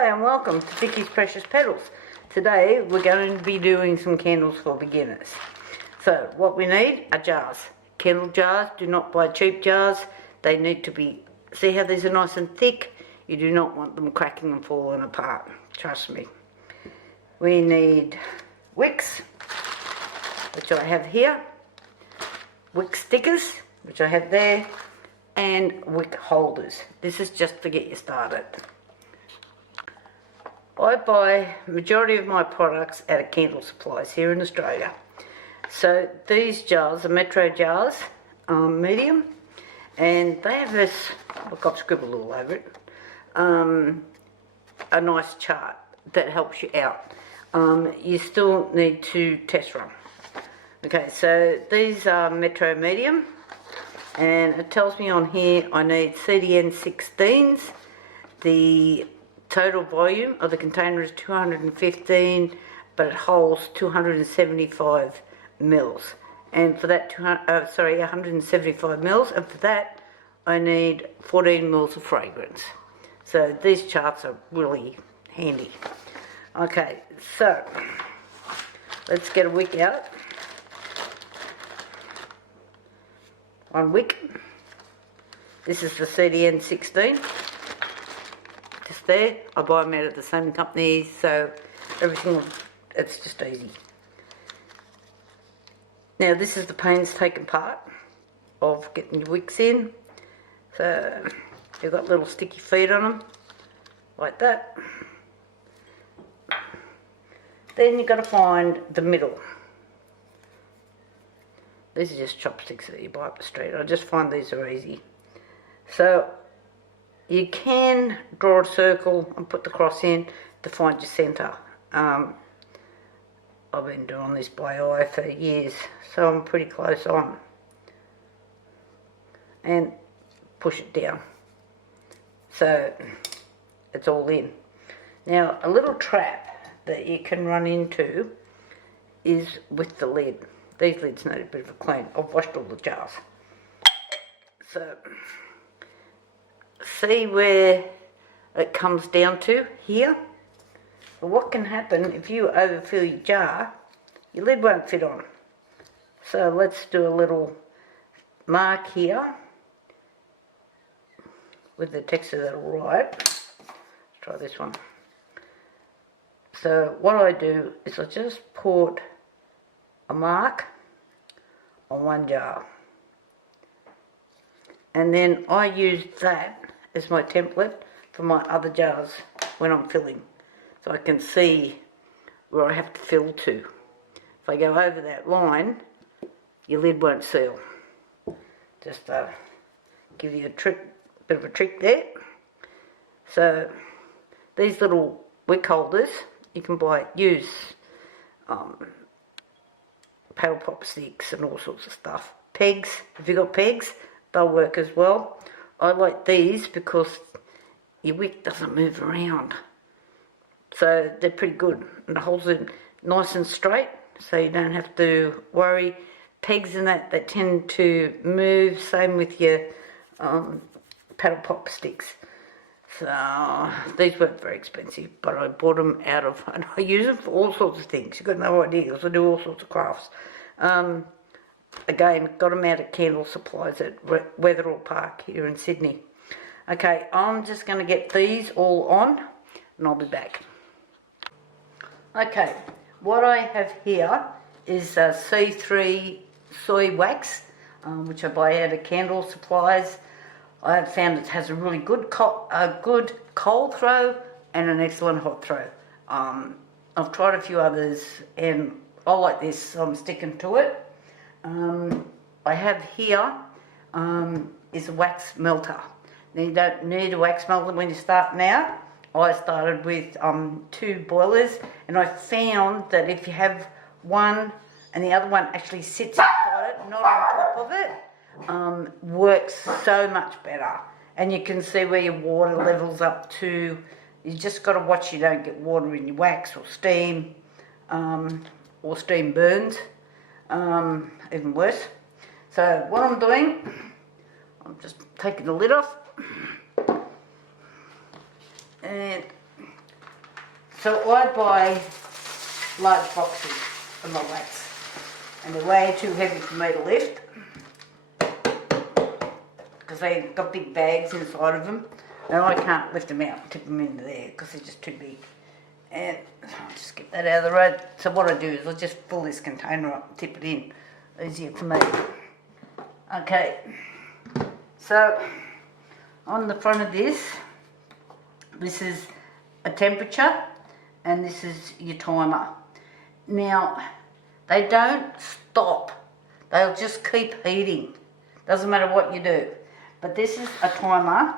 Hi and welcome to Vicky's Precious Petals. Today we're going to be doing some candles for beginners. So what we need are jars. Candle jars, do not buy cheap jars. They need to be, see how these are nice and thick? You do not want them cracking and falling apart, trust me. We need wicks, which I have here, wick stickers, which I have there, and wick holders. This is just to get you started. I buy majority of my products out of Candle Supplies here in Australia. So these jars are Metro jars, medium, and they have this, look, I've scribbled all over it, a nice chart that helps you out. You still need to test run. Okay, so these are Metro medium, and it tells me on here I need CDN 16s. The total volume of the container is 215, but it holds 275 mils. And for that, 175 mils, and for that I need 14 mils of fragrance. So these charts are really handy. Okay, so let's get a wick out. One wick. This is the CDN 16. Just there. I buy them out of the same company, so everything, it's just easy. Now this is the painstaking part of getting your wicks in. So you've got little sticky feet on them, like that. Then you've got to find the middle. These are just chopsticks that you buy up the street. I just find these are easy. So you can draw a circle and put the cross in to find your centre. I've been doing this by eye for years, so I'm pretty close on. And push it down. So it's all in. Now a little trap that you can run into is with the lid. These lids need a bit of a clean. I've washed all the jars. So see where it comes down to here? Well, what can happen if you overfill your jar, your lid won't fit on. So let's do a little mark here with the texture that'll write. Let's try this one. So what I do is I just put a mark on one jar, and then I use that as my template for my other jars when I'm filling, so I can see where I have to fill to. If I go over that line, your lid won't seal. Just give you a bit of a trick there. So these little wick holders you can use paddle pop sticks and all sorts of stuff. Pegs, if you've got pegs, they'll work as well. I like these because your wick doesn't move around. So they're pretty good, and it holds it nice and straight, so you don't have to worry. Pegs and that, they tend to move, same with your paddle pop sticks. So these weren't very expensive, but I bought them out of, and I use them for all sorts of things. You've got no idea, because I do all sorts of crafts. Again, got them out of Candle Supplies at Wetherill Park here in Sydney. Okay, I'm just going to get these all on, and I'll be back. Okay, what I have here is C3 soy wax, which I buy out of Candle Supplies. I have found it has a really good cold throw and an excellent hot throw. I've tried a few others and I like this, so I'm sticking to it. I have here is a wax melter. Now you don't need a wax melter when you're starting out. I started with 2 boilers, and I found that if you have one and the other one actually sits inside it, not on top of it, works so much better. And you can see where your water levels up to. You just got to watch you don't get water in your wax or steam burns, even worse. So what I'm doing, I'm just taking the lid off and So I buy large boxes of my wax, and they're way too heavy for me to lift because they've got big bags inside of them, and I can't lift them out and tip them into there because they're just too big. And I'll just get that out of the road. So what I do is I'll just fill this container up and tip it in. Easier for me. Okay, so on the front of this is a temperature and this is your timer. Now, they don't stop. They'll just keep heating. Doesn't matter what you do. But this is a timer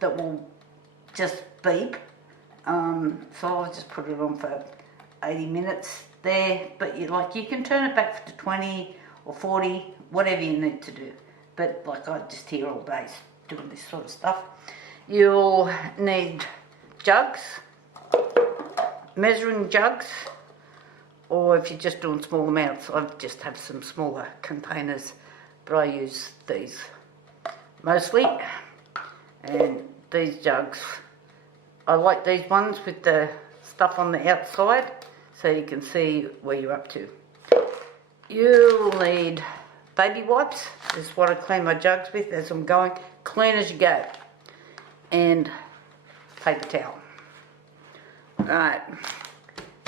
that will just beep. So I'll just put it on for 80 minutes there. But you can turn it back to 20 or 40, whatever you need to do. But like I just here all day doing this sort of stuff. You'll need jugs, measuring jugs, or if you're just doing small amounts, I just have some smaller containers, but I use these mostly. And these jugs, I like these ones with the stuff on the outside so you can see where you're up to. You'll need baby wipes. This is what I clean my jugs with as I'm going. Clean as you go. And paper towel. Alright.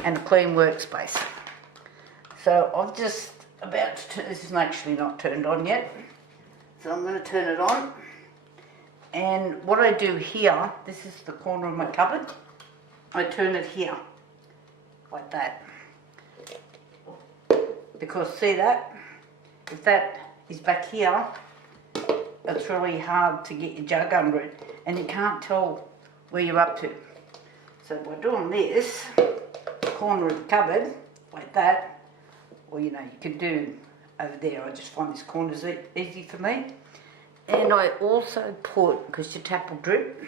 And a clean workspace. So I've just about to, this is actually not turned on yet. So I'm going to turn it on. And what I do here, this is the corner of my cupboard. I turn it here. Like that. Because see that? If that is back here, it's really hard to get your jug under it and you can't tell where you're up to. So by doing this, corner of the cupboard, like that, or you can do over there, I just find this corner's easy for me. And I also put, because your tap will drip,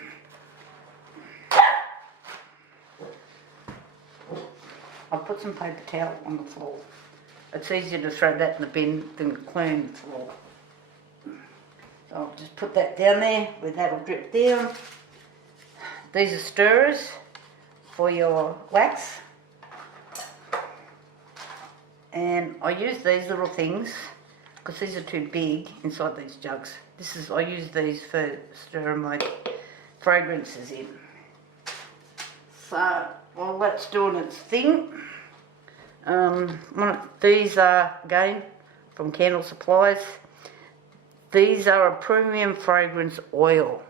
I put some paper towel on the floor. It's easier to throw that in the bin than clean the floor. So I'll just put that down there where that'll drip down. These are stirrers for your wax. And I use these little things because these are too big inside these jugs. I use these for stirring my fragrances in. So while that's doing its thing, these are again from Candle Supplies. These are a premium fragrance oil,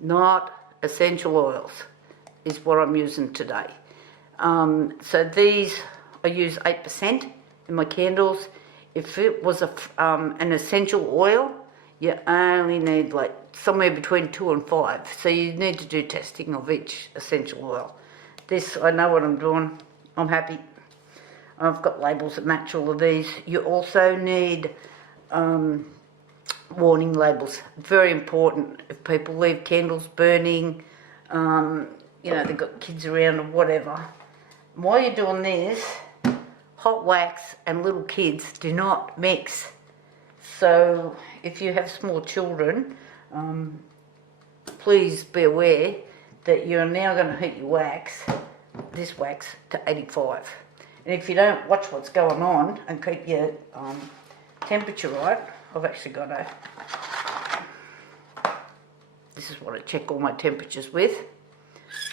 not essential oils, is what I'm using today. So these, I use 8% in my candles. If it was an essential oil, you only need like somewhere between 2 and 5. So you need to do testing of each essential oil. This, I know what I'm doing. I'm happy. I've got labels that match all of these. You also need warning labels. Very important. If people leave candles burning, they've got kids around or whatever. While you're doing this, hot wax and little kids do not mix. So if you have small children, please be aware that you're now going to heat your wax, this wax, to 85. And if you don't watch what's going on and keep your temperature right, I've actually got this is what I check all my temperatures with.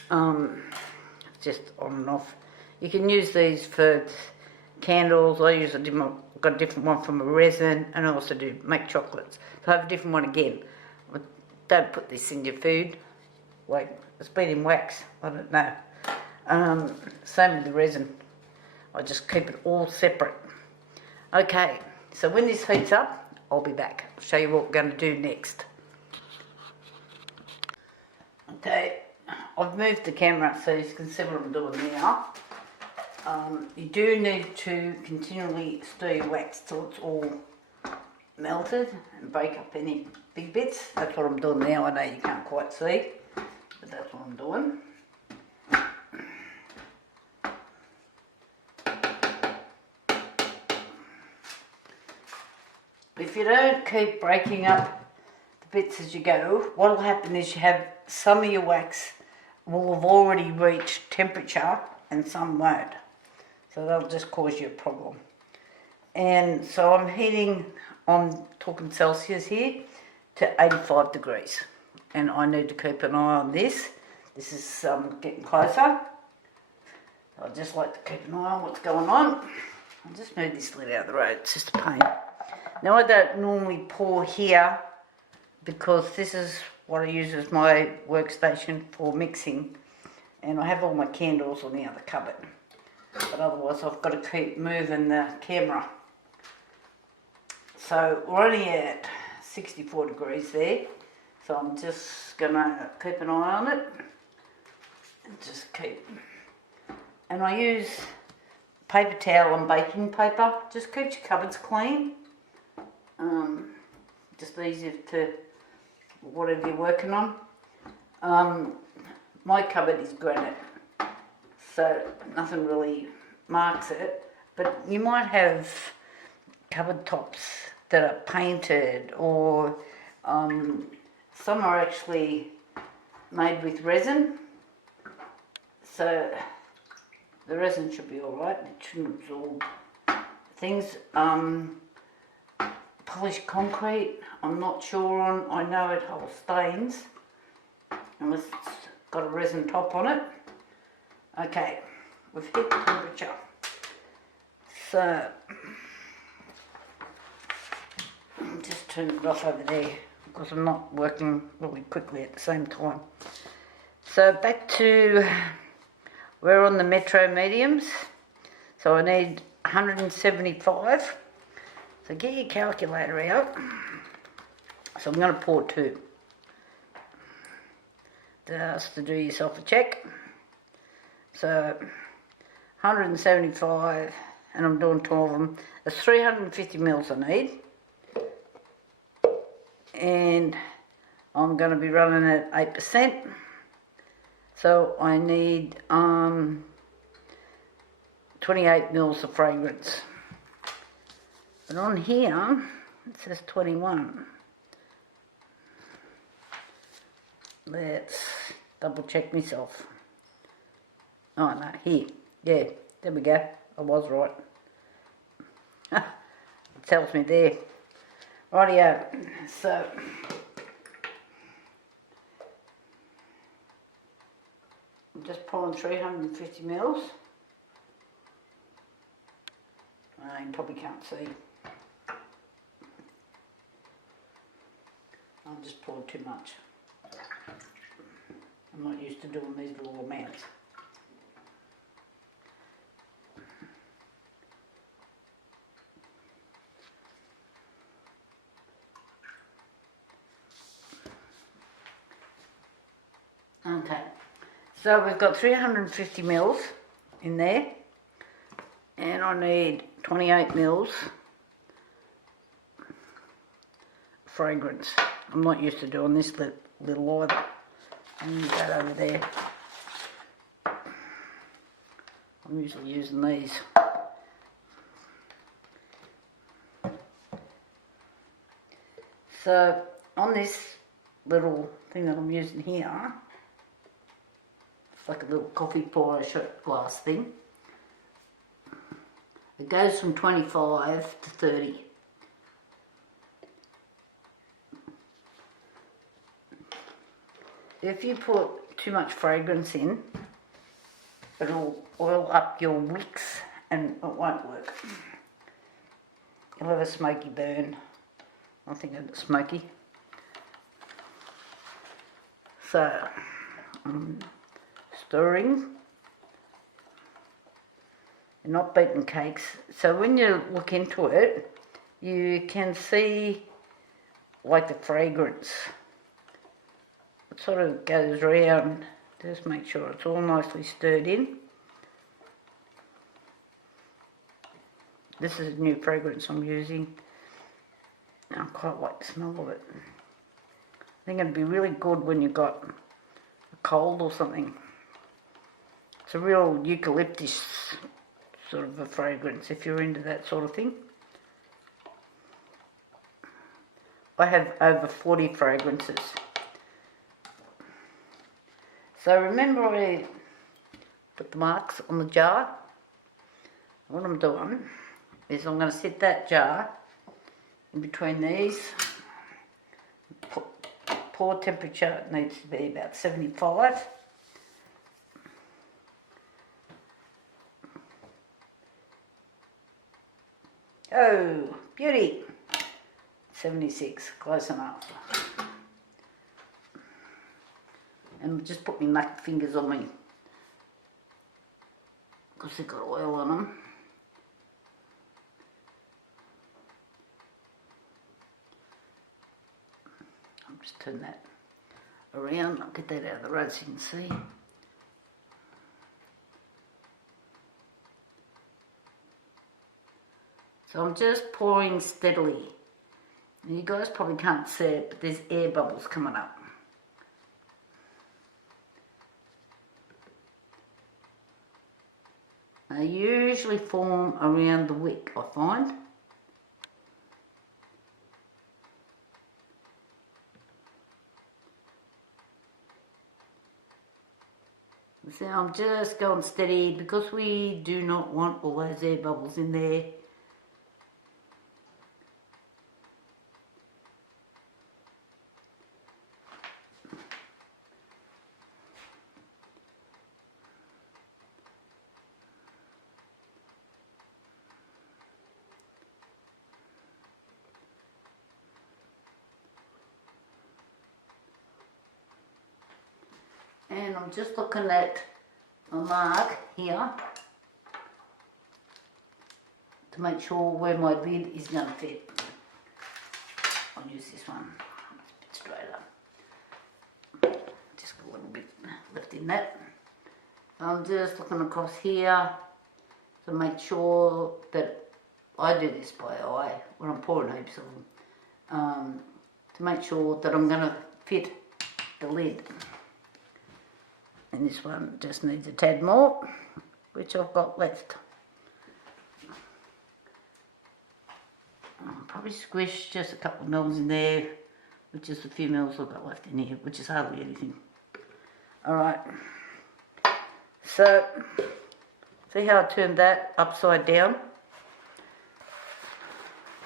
Just on and off. You can use these for candles. I use got a different one from a resin, and I also do make chocolates. So I have a different one again. Don't put this in your food. Wait, it's been in wax. I don't know. Same with the resin. I just keep it all separate. Okay, so when this heats up, I'll be back. I'll show you what we're going to do next. Okay, I've moved the camera so you can see what I'm doing now. You do need to continually stir your wax till it's all melted and break up any big bits. That's what I'm doing now. I know you can't quite see, but that's what I'm doing. If you don't keep breaking up the bits as you go, what will happen is you have some of your wax will have already reached temperature and some won't. So they'll just cause you a problem. And so I'm heating, I'm talking Celsius here, to 85 degrees. And I need to keep an eye on this. This is getting closer. I just like to keep an eye on what's going on. I'll just move this lid out of the road, it's just a pain. Now I don't normally pour here because this is what I use as my workstation for mixing. And I have all my candles on the other cupboard. But otherwise I've got to keep moving the camera. So we're only at 64 degrees there. So I'm just going to keep an eye on it. And just keep. And I use paper towel and baking paper. Just keeps your cupboards clean. Just easier to whatever you're working on. My cupboard is granite, so nothing really marks it, but you might have cupboard tops that are painted, or some are actually made with resin, so the resin should be alright, it shouldn't absorb things. Polished concrete, I'm not sure on, I know it holds stains, unless it's got a resin top on it. Okay, we've hit the temperature. So, I'll just turn it off over there because I'm not working really quickly at the same time. So back to, we're on the Metro mediums. So I need 175. So get your calculator out. So I'm going to pour 2. Just to do yourself a check. So 175, and I'm doing 2 of them. There's 350 mils I need. And I'm going to be running at 8%. So I need 28 mils of fragrance. But on here, it says 21. Let's double check myself. Oh no, here. Yeah, there we go. I was right. It tells me there. Rightio. So, I'm just pouring 350 mils. You probably can't see. I've just poured too much. I'm not used to doing these little amounts. Okay, so we've got 350 mils in there, and I need 28 mils fragrance. I'm not used to doing this little either. And use that over there. I'm usually using these. So on this little thing that I'm using here, it's like a little coffee pour shot glass thing. It goes from 25 to 30. If you put too much fragrance in, it'll oil up your wicks and it won't work. You'll have a smoky burn. I think it's smoky. So, I'm stirring. You're not beating cakes. So when you look into it, you can see like the fragrance. It sort of goes around, just make sure it's all nicely stirred in. This is a new fragrance I'm using. I quite like the smell of it. I think it'd be really good when you've got a cold or something. It's a real eucalyptus sort of a fragrance if you're into that sort of thing. I have over 40 fragrances. So remember I put the marks on the jar? What I'm doing is I'm going to set that jar in between these. Pour temperature needs to be about 75. Oh, beauty! 76, close enough. And just put my fingers on me, because they've got oil on them. I'll just turn that around, I'll get that out of the road so you can see. So I'm just pouring steadily. And you guys probably can't see it, but there's air bubbles coming up. They usually form around the wick, I find. So I'm just going steady because we do not want all those air bubbles in there. And I'm just looking at a mark here to make sure where my lid is going to fit. I'll use this one, it's a bit straighter. Just got a little bit left in that. I'm just looking across here to make sure that I do this by eye when I'm pouring heaps of them, to make sure that I'm going to fit the lid. And this one just needs a tad more, which I've got left. I'll probably squish just a couple of mils in there, with just a few mils I've got left in here, which is hardly anything. Alright, so see how I turned that upside down?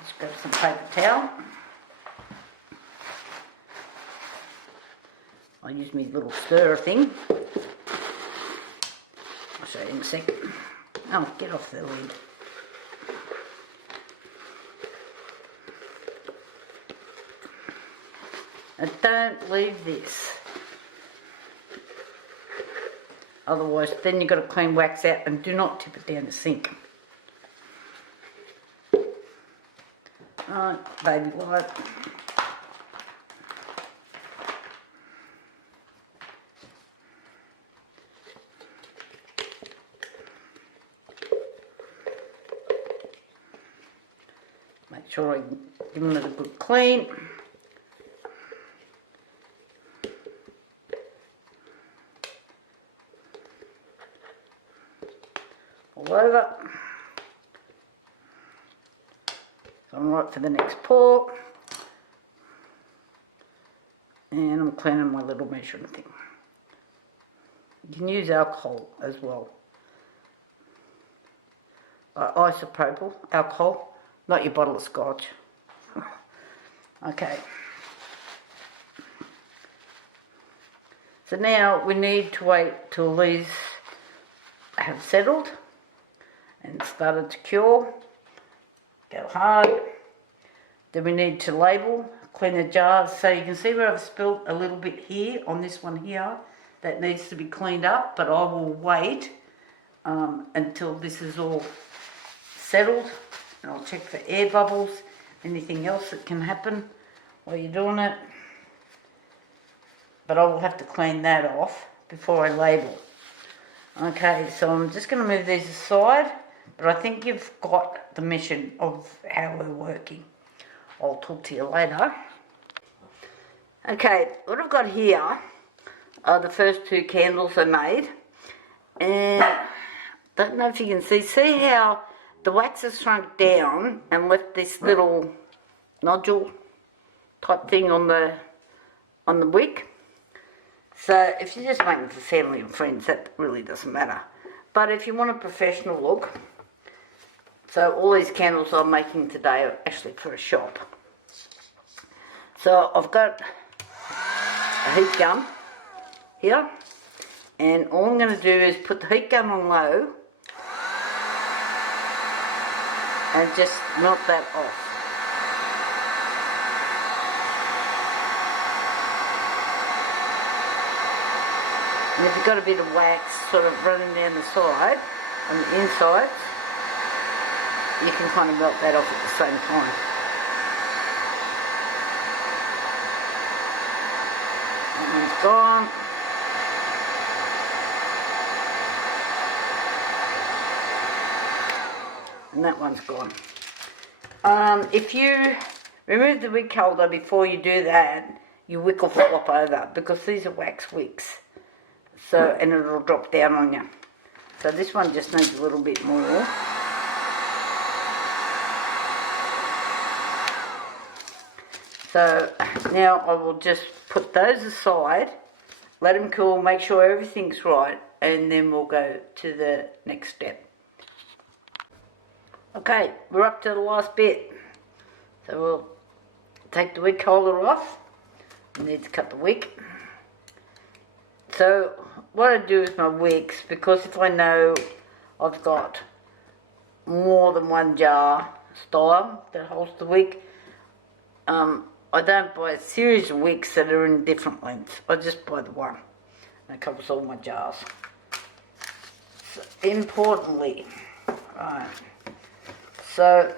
Just grab some paper towel. I'll use my little stirrer thing. I'll show you in a second. Oh, get off the lid. And don't leave this. Otherwise, then you've got to clean wax out, and do not tip it down the sink. Alright, baby wipe. Make sure I give them a good clean. All over. So I'm right for the next pour. And I'm cleaning my little measuring thing. You can use alcohol as well. Isopropyl alcohol. Not your bottle of scotch. Okay. So now we need to wait till these have settled and started to cure. Go hard. Then we need to label, clean the jars. So you can see where I've spilled a little bit here on this one here. That needs to be cleaned up, but I will wait until this is all settled. And I'll check for air bubbles, anything else that can happen while you're doing it. But I will have to clean that off before I label. Okay, so I'm just going to move these aside, but I think you've got the mission of how we're working. I'll talk to you later. Okay, what I've got here are the first two candles I made. And I don't know if you can see how the wax has shrunk down and left this little nodule type thing on the wick. So if you're just making it for family and friends, that really doesn't matter. But if you want a professional look, so all these candles I'm making today are actually for a shop. So I've got a heat gun here, and all I'm going to do is put the heat gun on low and just melt that off. And if you've got a bit of wax sort of running down the side, on the inside, you can kind of melt that off at the same time. That one's gone. And that one's gone. If you remove the wick holder before you do that, your wick will flop over because these are wax wicks. So, and it'll drop down on you. So this one just needs a little bit more. So now I will just put those aside, let them cool, make sure everything's right, and then we'll go to the next step. Okay, we're up to the last bit. So we'll take the wick holder off. I need to cut the wick. So what I do with my wicks, because if I know I've got more than one jar style that holds the wick, I don't buy a series of wicks that are in different lengths. I just buy the one, and it covers all my jars. So, importantly, right, so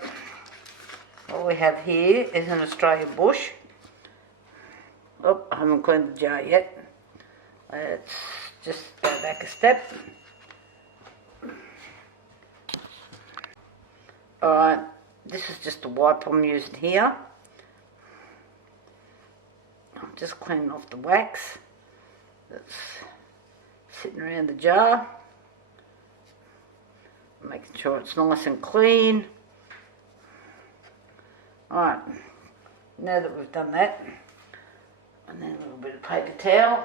what we have here is an Australian bush. Oh, I haven't cleaned the jar yet. Let's just go back a step. Alright, this is just a wipe I'm using here. I'm just cleaning off the wax that's sitting around the jar. Making sure it's nice and clean. Alright, now that we've done that, and then a little bit of paper towel.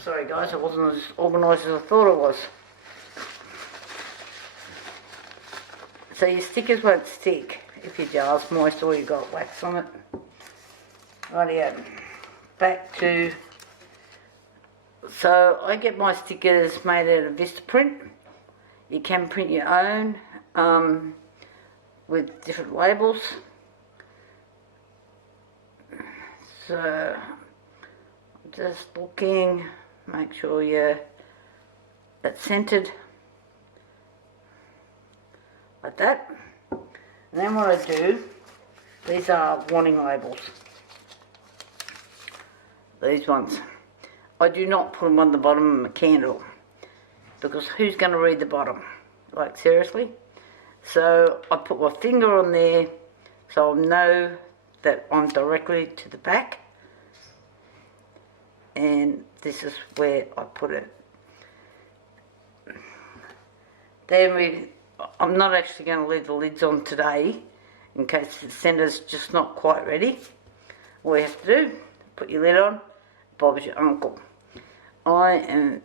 Sorry guys, I wasn't as organised as I thought I was. So your stickers won't stick if your jar's moist or you've got wax on it. Rightio, back to... So I get my stickers made out of Vistaprint. You can print your own with different labels. So just looking, make sure it's centered like that. And then what I do, these are warning labels. These ones. I do not put them on the bottom of my candle because who's going to read the bottom? Like seriously? So I put my finger on there so I'll know that I'm directly to the back. And this is where I put it. Then I'm not actually going to leave the lids on today in case the centre's just not quite ready. All you have to do, put your lid on, Bob's your uncle. I am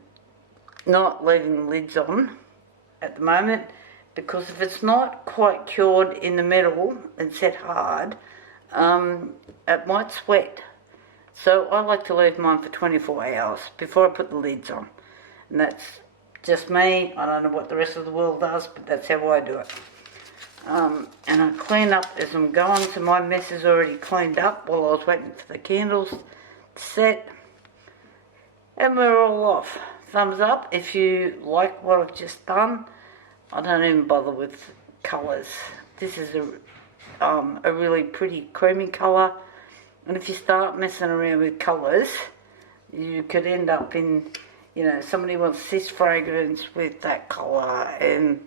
not leaving the lids on at the moment because if it's not quite cured in the middle and set hard, it might sweat. So I like to leave mine for 24 hours before I put the lids on. And that's just me. I don't know what the rest of the world does, but that's how I do it. And I clean up as I'm going, so my mess is already cleaned up while I was waiting for the candles to set. And we're all off. Thumbs up if you like what I've just done. I don't even bother with colours. This is a really pretty creamy colour. And if you start messing around with colours, you could end up in, you know, somebody wants this fragrance with that colour and,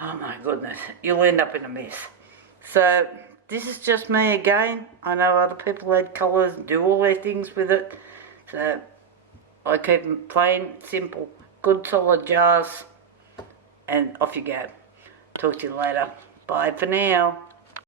oh my goodness, you'll end up in a mess. So, this is just me again. I know other people add colours and do all their things with it. So, I keep them plain, simple, good solid jars, and off you go. Talk to you later. Bye for now.